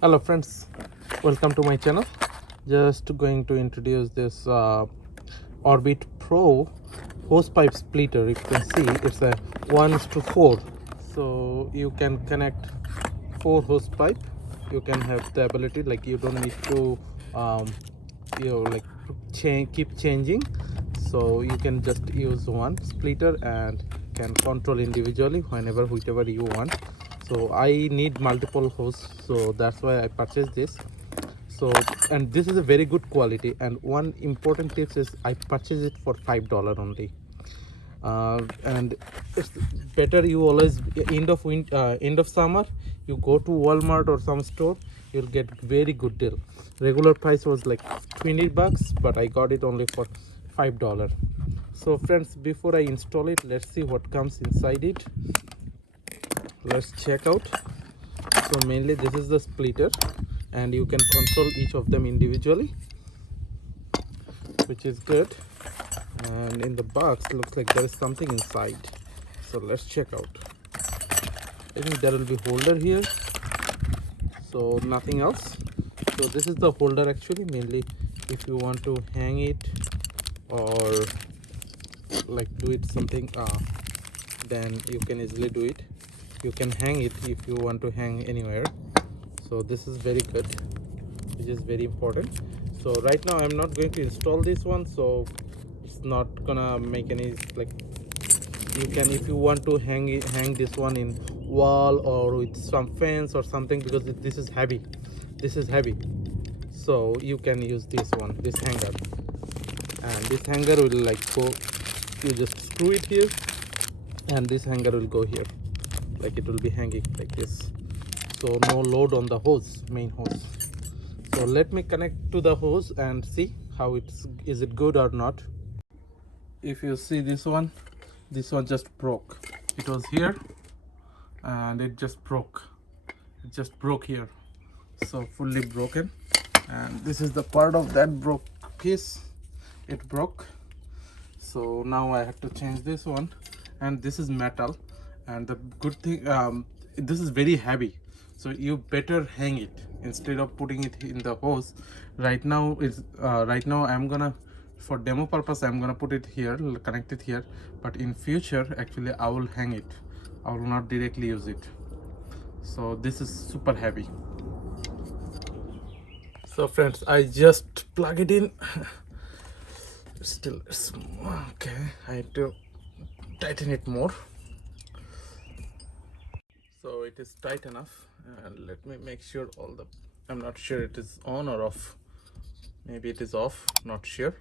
Hello friends, welcome to my channel. Just going to introduce this Orbit Pro hosepipe splitter. You can see it's a 1:4, so you can connect 4 hosepipe. You can have the ability, like you don't need to like keep changing, so you can just use one splitter and can control individually whenever whichever you want. So I need multiple hose, so that's why I purchased this. So, and this is a very good quality, and one important tips is I purchased it for $5 only. And it's better you always end of summer you go to Walmart or some store, you'll get very good deal. Regular price was like 20 bucks, but I got it only for $5. So friends, before I install it, let's see what comes inside it. Let's check out. So mainly this is the splitter, and you can control each of them individually, which is good. And in the box looks like there is something inside, so let's check out. I think there will be holder here, so nothing else. So this is the holder actually, mainly if you want to hang it or like do it something, then you can easily do it. You can hang it if you want to hang anywhere. So this is very good, which is very important. So right now I'm not going to install this one, so it's not gonna make any, like, you can, if you want to hang this one in wall or with some fence or something, because this is heavy, so you can use this one, this hanger. And this hanger will like go, you just screw it here, and this hanger will go here, like it will be hanging like this, so no load on the hose, main hose. So let me connect to the hose and see how is it good or not. If you see this one just broke. It was here and it just broke. Here, so fully broken. And this is the part of that broke piece. It broke, so now I have to change this one. And this is metal, and the good thing, this is very heavy, so you better hang it instead of putting it in the hose. Right now I'm gonna, for demo purpose, I'm gonna put it here, connect it here, but in future actually I will hang it. I will not directly use it. So this is super heavy. So friends, I just plug it in. Still it's okay. I have to tighten it more. So it is tight enough, and let me make sure all the, I'm not sure it is on or off. Maybe it is off, not sure.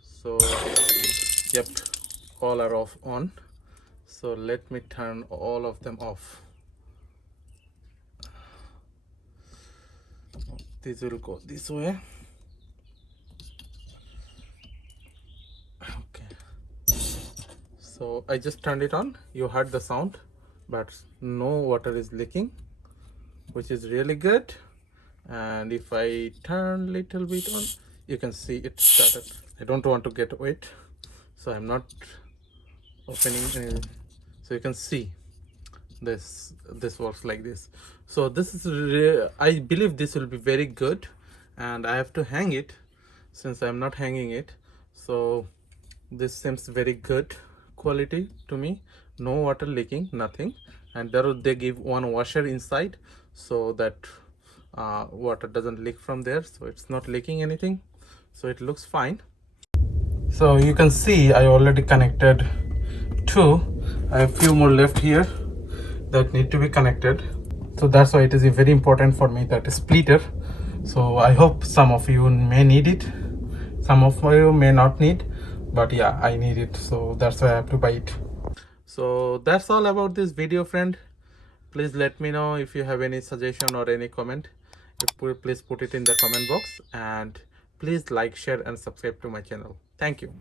So yep, all are off, on. So let me turn all of them off. This will go this way. Okay, so I just turned it on. You heard the sound, but no water is leaking, which is really good. And if I turn little bit on, you can see it started. I don't want to get wet, so I'm not opening any. So you can see this works like this. So this is I believe this will be very good, and I have to hang it since I'm not hanging it. So this seems very good quality to me. No water leaking, nothing. And there they give one washer inside, so that water doesn't leak from there, so it's not leaking anything, so it looks fine. So you can see I already connected two. I have a few more left here that need to be connected, so that's why it is very important for me, that splitter. So I hope some of you may need it, some of you may not need, but yeah, I need it, so that's why I have to buy it. So that's all about this video, friend. Please let me know if you have any suggestion or any comment. Please put it in the comment box, and please like, share and subscribe to my channel. Thank you.